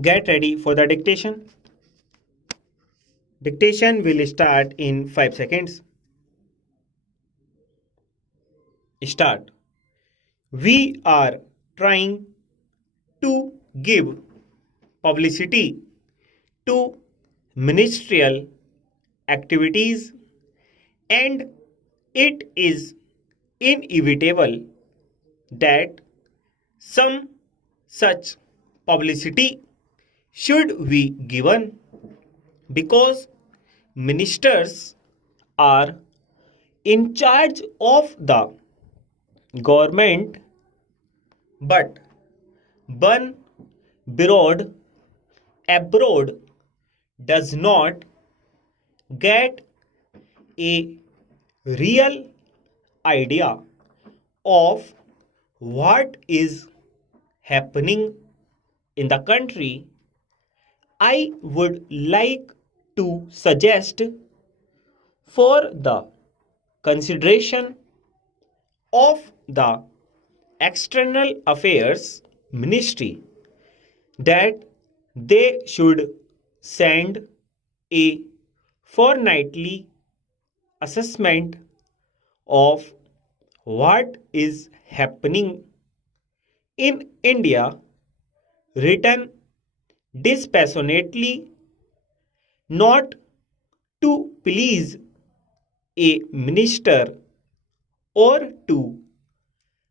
Get ready for the dictation. Dictation will start in 5 seconds. Start. We are trying to give publicity to ministerial activities, and it is inevitable that some such publicity should be given because ministers are in charge of the government, but one abroad does not get a real idea of what is happening in the country. I would like to suggest for the consideration of the External Affairs Ministry that they should send a fortnightly assessment of what is happening in India, written dispassionately, not to please a minister or to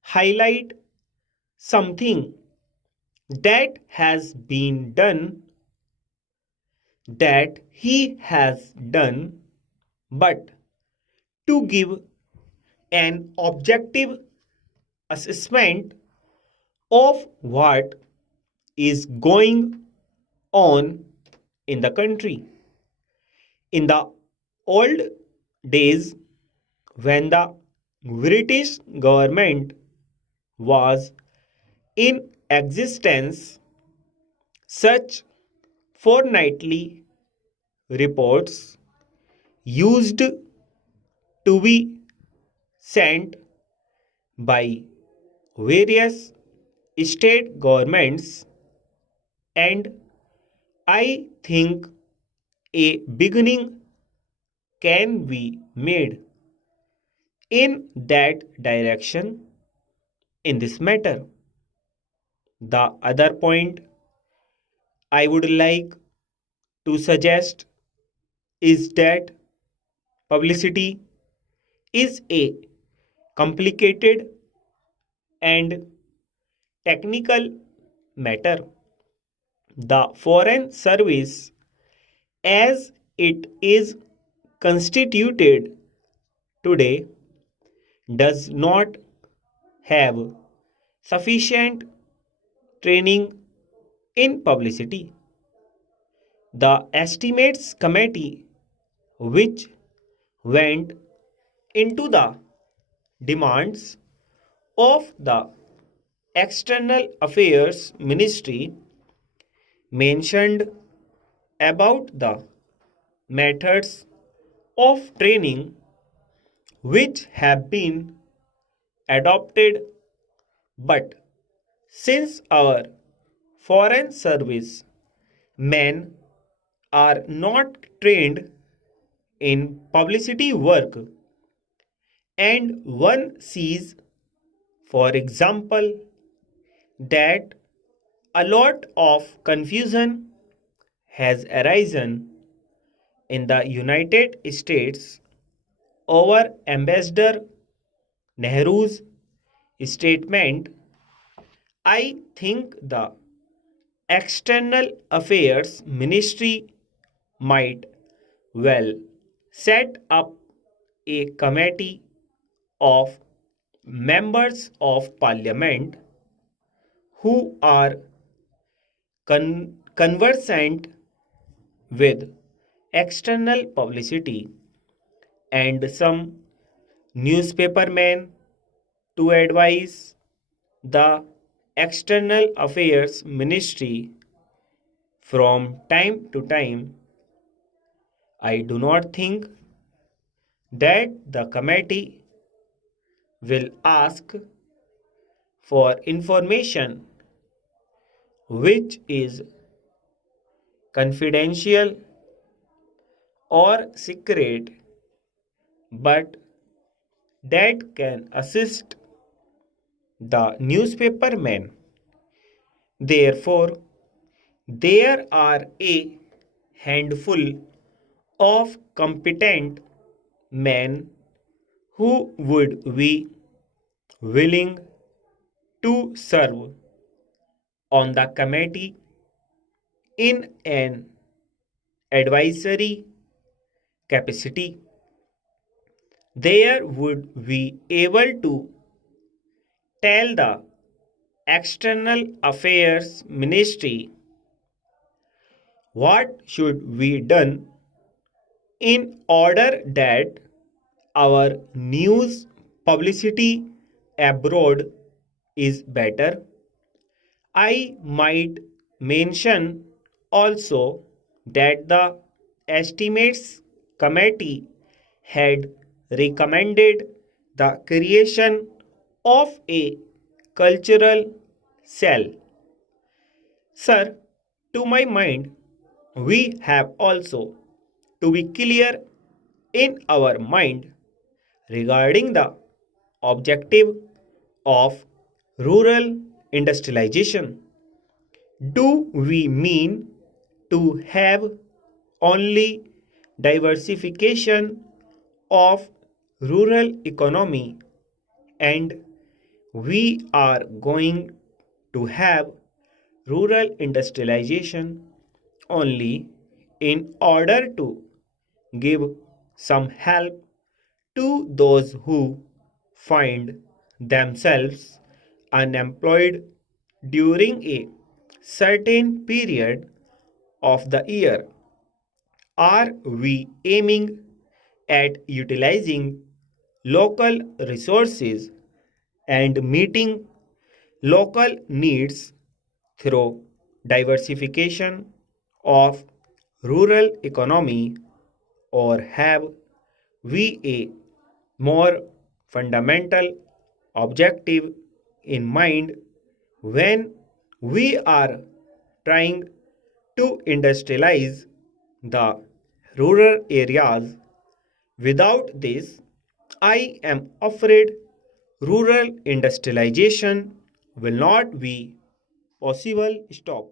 highlight something that has been done, that he has done, but to give an objective assessment of what is going on in the country. In the old days, when the British government was in existence, such fortnightly reports used to be sent by various state governments, and I think a beginning can be made in that direction in this matter. The other point I would like to suggest is that publicity is a complicated and technical matter. The Foreign Service, as it is constituted today, does not have sufficient training in publicity. The Estimates Committee, which went into the demands of the External Affairs Ministry, mentioned about the methods of training which have been adopted, but since our foreign service men are not trained in publicity work, and one sees, for example, that a lot of confusion has arisen in the United States over Ambassador Nehru's statement, I think the External Affairs Ministry might well set up a committee of members of parliament who are conversant with external publicity and some newspapermen to advise the External Affairs Ministry from time to time. I do not think that the committee will ask for information which is confidential or secret, but that can assist the newspaperman. Therefore, there are a handful of competent men who would be willing to serve on the committee in an advisory capacity. They would be able to tell the External Affairs Ministry what should be done in order that our news publicity abroad is better. I might mention also that the Estimates Committee had recommended the creation of a cultural cell. Sir, to my mind, we have also to be clear in our mind regarding the objective of rural industrialization. Do we mean to have only diversification of rural economy and we are going to have rural industrialization only in order to give some help to those who find themselves unemployed during a certain period of the year? Are we aiming at utilizing local resources and meeting local needs through diversification of rural economy, or have we a more fundamental objective in mind when we are trying to industrialize the rural areas? Without this, I am afraid rural industrialization will not be possible. Stop.